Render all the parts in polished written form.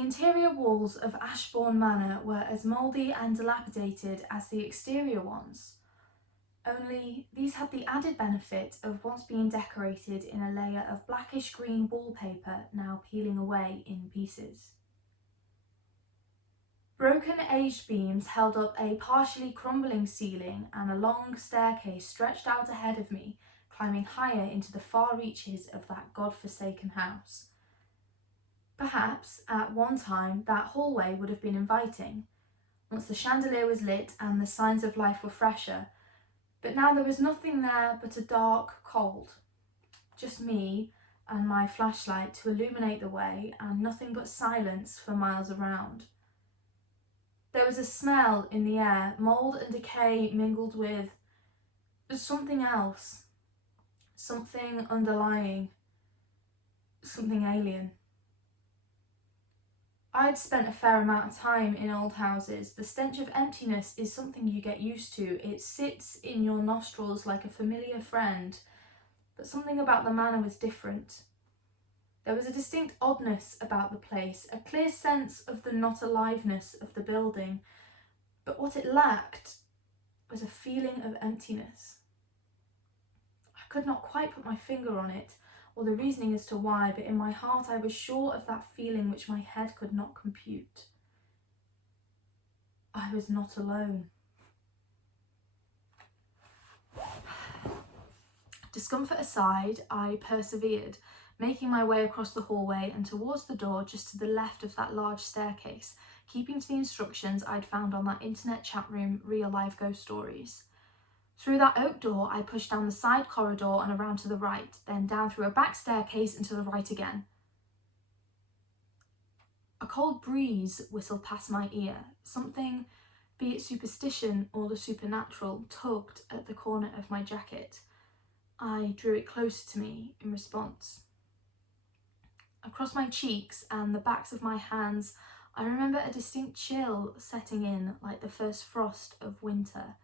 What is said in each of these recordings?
interior walls of Ashbourne Manor were as mouldy and dilapidated as the exterior ones, only these had the added benefit of once being decorated in a layer of blackish green wallpaper now peeling away in pieces. Broken aged beams held up a partially crumbling ceiling, and a long staircase stretched out ahead of me, climbing higher into the far reaches of that god-forsaken house. Perhaps, at one time, that hallway would have been inviting, once the chandelier was lit and the signs of life were fresher, but now there was nothing there but a dark cold. Just me and my flashlight to illuminate the way, and nothing but silence for miles around. There was a smell in the air, mould and decay mingled with something else, something underlying, something alien. I'd spent a fair amount of time in old houses. The stench of emptiness is something you get used to. It sits in your nostrils like a familiar friend, but something about the manor was different. There was a distinct oddness about the place, a clear sense of the not aliveness of the building, but what it lacked was a feeling of emptiness. I could not quite put my finger on it, or the reasoning as to why, but in my heart I was sure of that feeling which my head could not compute. I was not alone. Discomfort aside, I persevered, making my way across the hallway and towards the door just to the left of that large staircase, keeping to the instructions I'd found on that internet chat room, Real Life Ghost Stories. Through that oak door, I pushed down the side corridor and around to the right, then down through a back staircase and to the right again. A cold breeze whistled past my ear. Something, be it superstition or the supernatural, tugged at the corner of my jacket. I drew it closer to me in response. Across my cheeks and the backs of my hands, I remember a distinct chill setting in like the first frost of winter,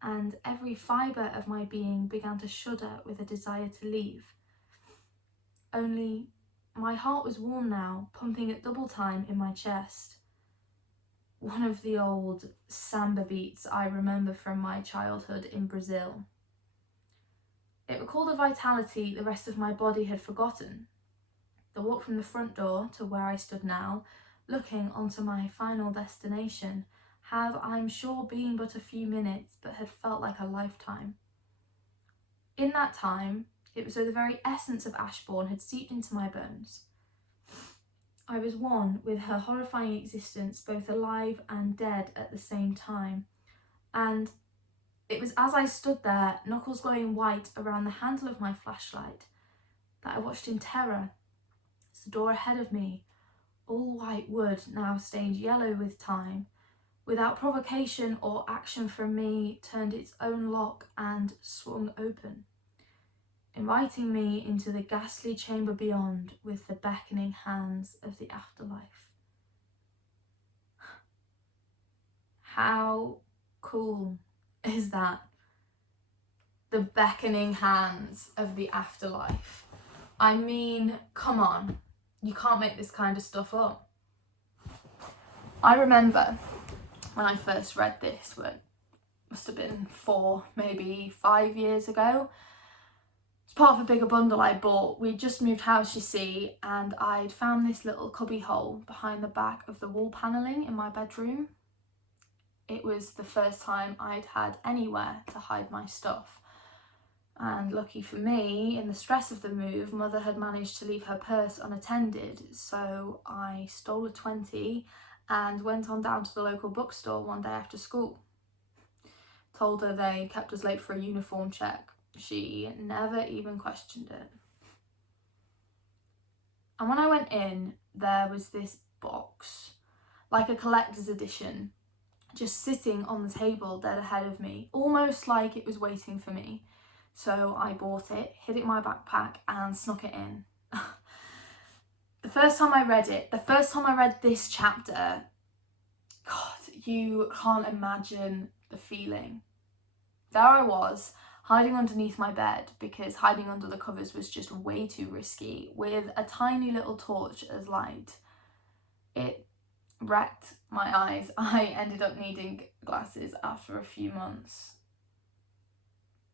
and every fibre of my being began to shudder with a desire to leave. Only my heart was warm now, pumping at double time in my chest. One of the old samba beats I remember from my childhood in Brazil. It recalled a vitality the rest of my body had forgotten. The walk from the front door to where I stood now, looking onto my final destination, had, I'm sure, been but a few minutes, but had felt like a lifetime. In that time, it was though the very essence of Ashbourne had seeped into my bones. I was one with her horrifying existence, both alive and dead at the same time, and it was as I stood there, knuckles glowing white around the handle of my flashlight, that I watched in terror as the door ahead of me, all white wood now stained yellow with time, without provocation or action from me, turned its own lock and swung open, inviting me into the ghastly chamber beyond with the beckoning hands of the afterlife. How cool is that? The beckoning hands of the afterlife. I mean, come on, you can't make this kind of stuff up. I remember when I first read this, what must have been 4, maybe 5 years ago. It's part of a bigger bundle I bought. We'd just moved house, you see, and I'd found this little cubby hole behind the back of the wall panelling in my bedroom. It was the first time I'd had anywhere to hide my stuff. And lucky for me, in the stress of the move, Mother had managed to leave her purse unattended, so I stole a 20 and went on down to the local bookstore one day after school. Told her they kept us late for a uniform check. She never even questioned it. And when I went in, there was this box, like a collector's edition, just sitting on the table dead ahead of me, almost like it was waiting for me. So I bought it, hid it in my backpack and snuck it in. The first time I read this chapter, God, you can't imagine the feeling. There I was, hiding underneath my bed, because hiding under the covers was just way too risky, with a tiny little torch as light. It wrecked my eyes. I ended up needing glasses after a few months.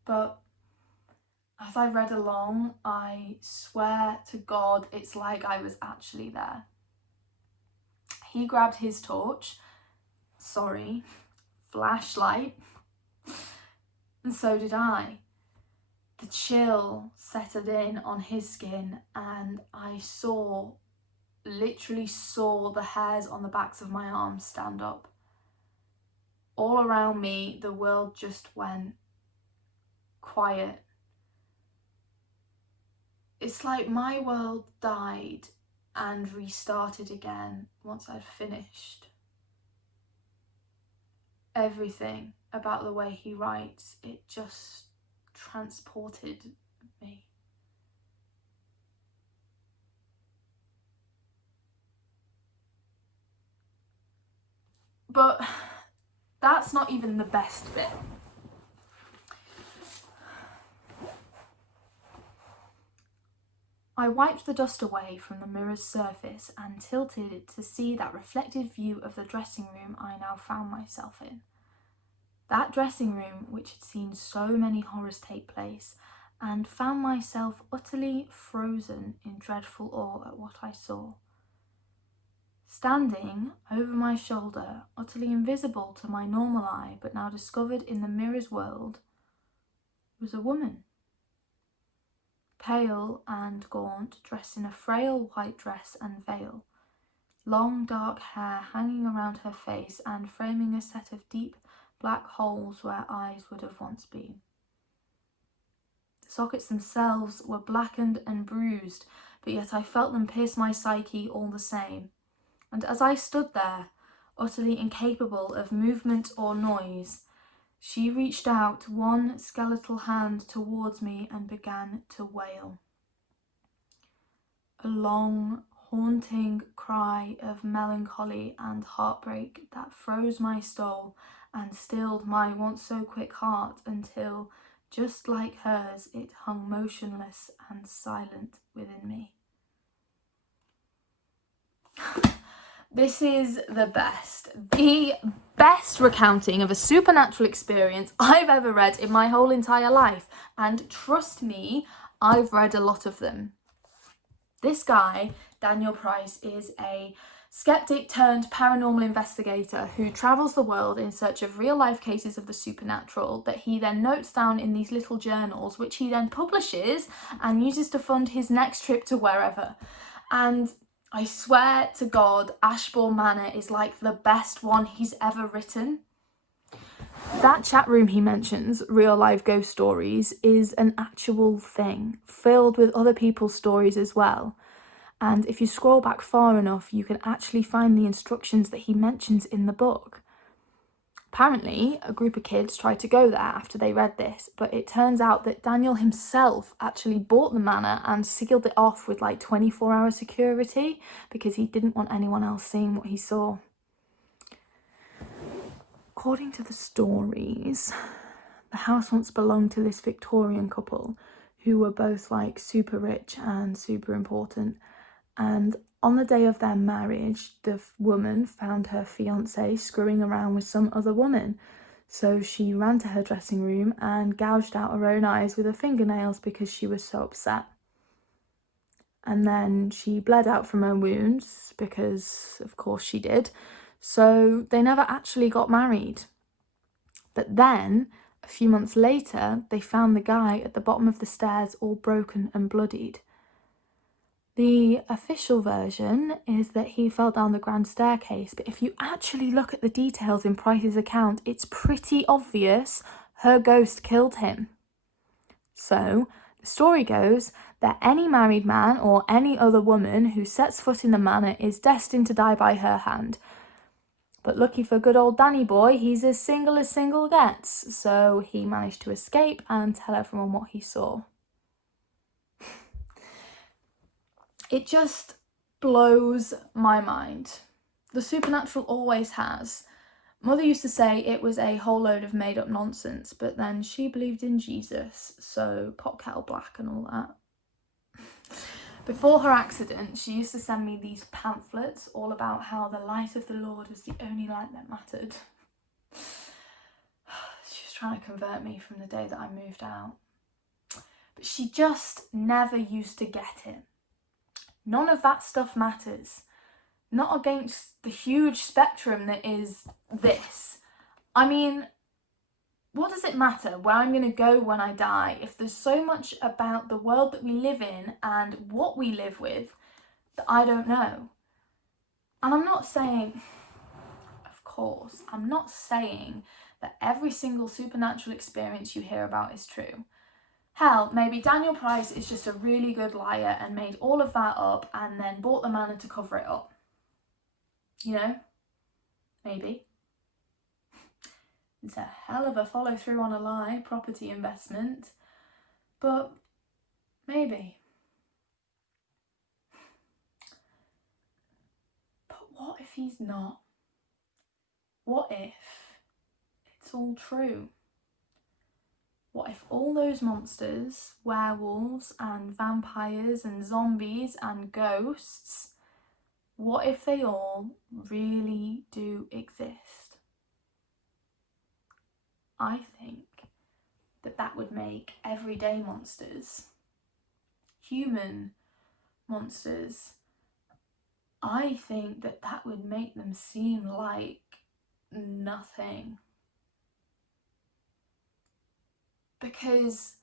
But as I read along, I swear to God, it's like I was actually there. He grabbed his flashlight, and so did I. The chill settled in on his skin, and I literally saw the hairs on the backs of my arms stand up. All around me, the world just went quiet. It's like my world died and restarted again once I'd finished. Everything about the way he writes, it just transported me. But that's not even the best bit. I wiped the dust away from the mirror's surface and tilted it to see that reflected view of the dressing room I now found myself in. That dressing room which had seen so many horrors take place, and found myself utterly frozen in dreadful awe at what I saw. Standing over my shoulder, utterly invisible to my normal eye, but now discovered in the mirror's world, was a woman. Pale and gaunt, dressed in a frail white dress and veil, long dark hair hanging around her face and framing a set of deep black holes where eyes would have once been. The sockets themselves were blackened and bruised, but yet I felt them pierce my psyche all the same. And as I stood there, utterly incapable of movement or noise, she reached out one skeletal hand towards me and began to wail. A long, haunting cry of melancholy and heartbreak that froze my soul and stilled my once so quick heart until, just like hers, it hung motionless and silent within me. This is the best recounting of a supernatural experience I've ever read in my whole entire life. And trust me, I've read a lot of them. This guy, Daniel Price, is a skeptic turned paranormal investigator who travels the world in search of real life cases of the supernatural that he then notes down in these little journals, which he then publishes and uses to fund his next trip to wherever. And I swear to God, Ashbourne Manor is like the best one he's ever written. That chat room he mentions, Real Life Ghost Stories, is an actual thing, filled with other people's stories as well. And if you scroll back far enough, you can actually find the instructions that he mentions in the book. Apparently, a group of kids tried to go there after they read this, but it turns out that Daniel himself actually bought the manor and sealed it off with like 24-hour security because he didn't want anyone else seeing what he saw. According to the stories, the house once belonged to this Victorian couple who were both like super rich and super important. And on the day of their marriage, the woman found her fiancé screwing around with some other woman. So she ran to her dressing room and gouged out her own eyes with her fingernails because she was so upset. And then she bled out from her wounds because, of course, she did. So they never actually got married. But then, a few months later, they found the guy at the bottom of the stairs all broken and bloodied. The official version is that he fell down the grand staircase, but if you actually look at the details in Price's account, it's pretty obvious her ghost killed him. So, the story goes that any married man or any other woman who sets foot in the manor is destined to die by her hand. But lucky for good old Danny boy, he's as single gets, so he managed to escape and tell everyone what he saw. It just blows my mind. The supernatural always has. Mother used to say it was a whole load of made up nonsense, but then she believed in Jesus, so pot kettle black and all that. Before her accident, she used to send me these pamphlets all about how the light of the Lord was the only light that mattered. She was trying to convert me from the day that I moved out. But she just never used to get it. None of that stuff matters. Not against the huge spectrum that is this. I mean, what does it matter where I'm going to go when I die if there's so much about the world that we live in and what we live with that I don't know? And I'm not saying, of course, I'm not saying that every single supernatural experience you hear about is true. Hell, maybe Daniel Price is just a really good liar and made all of that up and then bought the manor to cover it up. You know? Maybe. It's a hell of a follow through on a lie, property investment. But maybe. But what if he's not? What if it's all true? What if all those monsters, werewolves and vampires and zombies and ghosts, what if they all really do exist? I think that would make everyday monsters, human monsters, I think that would make them seem like nothing. Because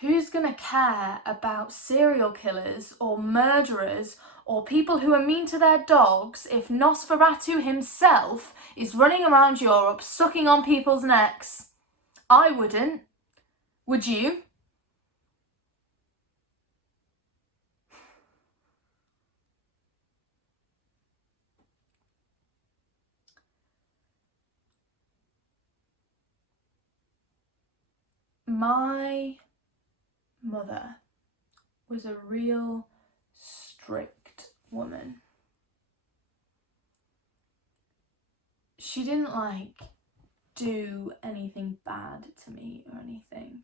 who's gonna care about serial killers or murderers or people who are mean to their dogs if Nosferatu himself is running around Europe sucking on people's necks? I wouldn't. Would you? My mother was a real strict woman. She didn't do anything bad to me or anything,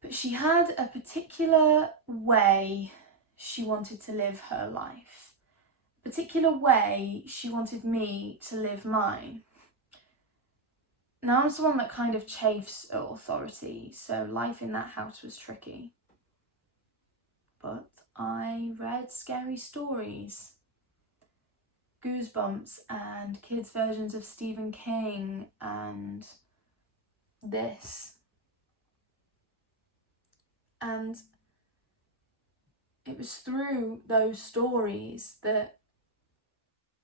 but she had a particular way she wanted to live her life, a particular way she wanted me to live mine. Now I'm someone that kind of chafes at authority, so life in that house was tricky. But I read scary stories, Goosebumps and kids' versions of Stephen King and this. And it was through those stories that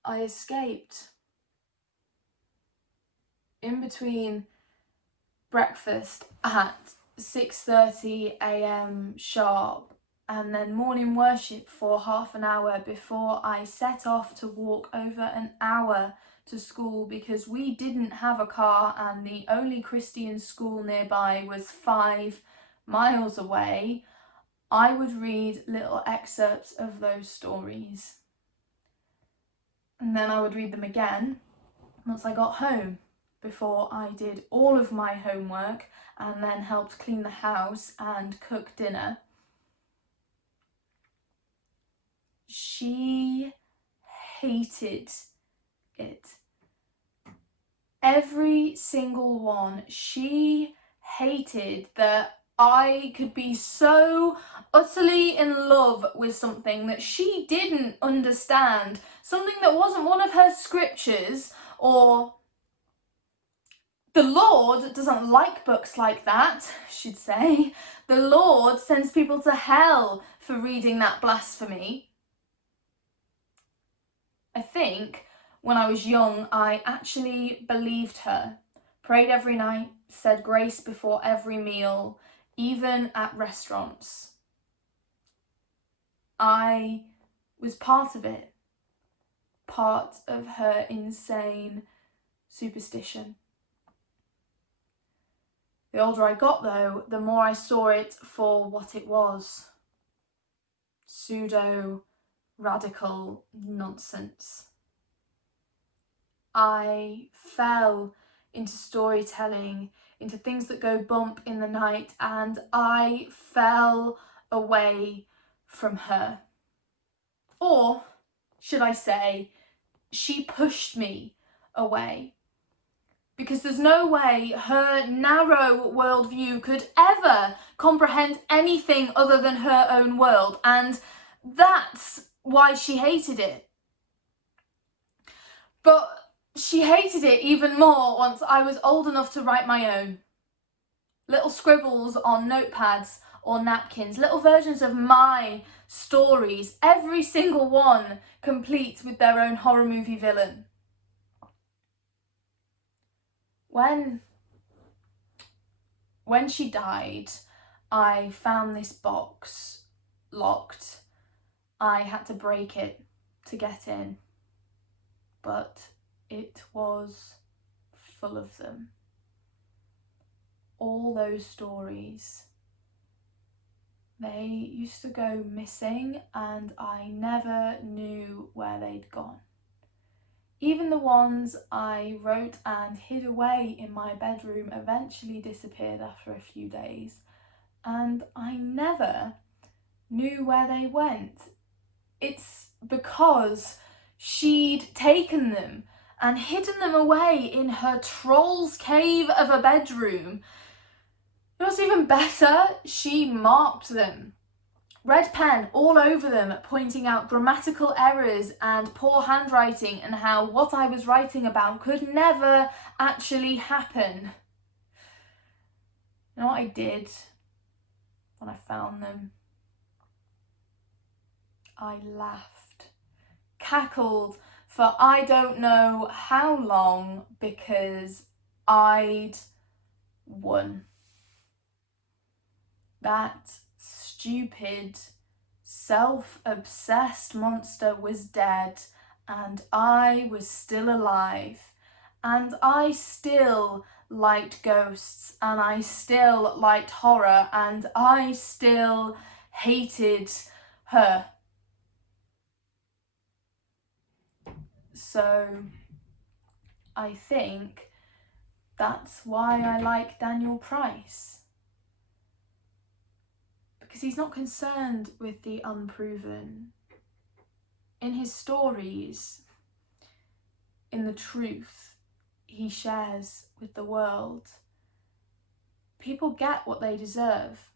I escaped. In between breakfast at 6:30 a.m. sharp and then morning worship for half an hour before I set off to walk over an hour to school because we didn't have a car and the only Christian school nearby was 5 miles away, I would read little excerpts of those stories. And then I would read them again once I got home, before I did all of my homework and then helped clean the house and cook dinner. She hated it. Every single one. She hated that I could be so utterly in love with something that she didn't understand, something that wasn't one of her scriptures, or the Lord doesn't like books like that, she'd say. The Lord sends people to hell for reading that blasphemy. I think when I was young, I actually believed her. Prayed every night, said grace before every meal, even at restaurants. I was part of it, part of her insane superstition. The older I got, though, the more I saw it for what it was. Pseudo-radical nonsense. I fell into storytelling, into things that go bump in the night, and I fell away from her. Or should I say, she pushed me away. Because there's no way her narrow worldview could ever comprehend anything other than her own world. And that's why she hated it. But she hated it even more once I was old enough to write my own. Little scribbles on notepads or napkins, little versions of my stories, every single one complete with their own horror movie villain. When she died, I found this box locked. I had to break it to get in, but it was full of them. All those stories. They used to go missing and I never knew where they'd gone. Even the ones I wrote and hid away in my bedroom eventually disappeared after a few days, and I never knew where they went. It's because she'd taken them and hidden them away in her troll's cave of a bedroom. It was even better, she marked them. Red pen all over them, pointing out grammatical errors and poor handwriting and how what I was writing about could never actually happen. You know what I did when I found them? I laughed, cackled for I don't know how long because I'd won. That stupid, self-obsessed monster was dead and I was still alive, and I still liked ghosts, and I still liked horror, and I still hated her. So I think that's why I like Daniel Price. Because he's not concerned with the unproven. In his stories, in the truth he shares with the world, people get what they deserve.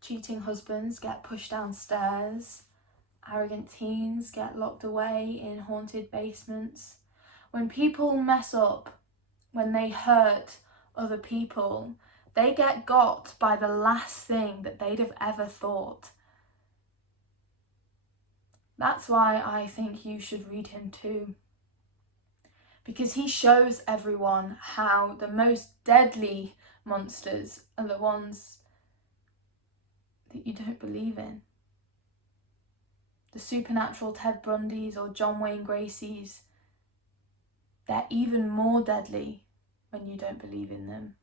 Cheating husbands get pushed downstairs. Arrogant teens get locked away in haunted basements. When people mess up, when they hurt other people, they get got by the last thing that they'd have ever thought. That's why I think you should read him too. Because he shows everyone how the most deadly monsters are the ones that you don't believe in. The supernatural Ted Bundys or John Wayne Gacy's, they're even more deadly when you don't believe in them.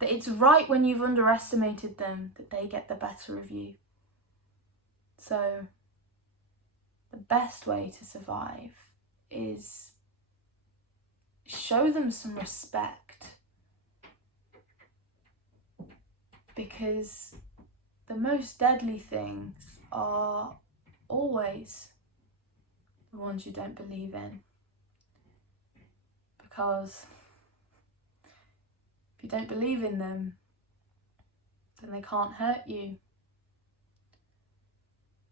That it's right when you've underestimated them that they get the better of you. So the best way to survive is show them some respect, because the most deadly things are always the ones you don't believe in. Because if you don't believe in them, then they can't hurt you.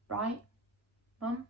Right, Mum?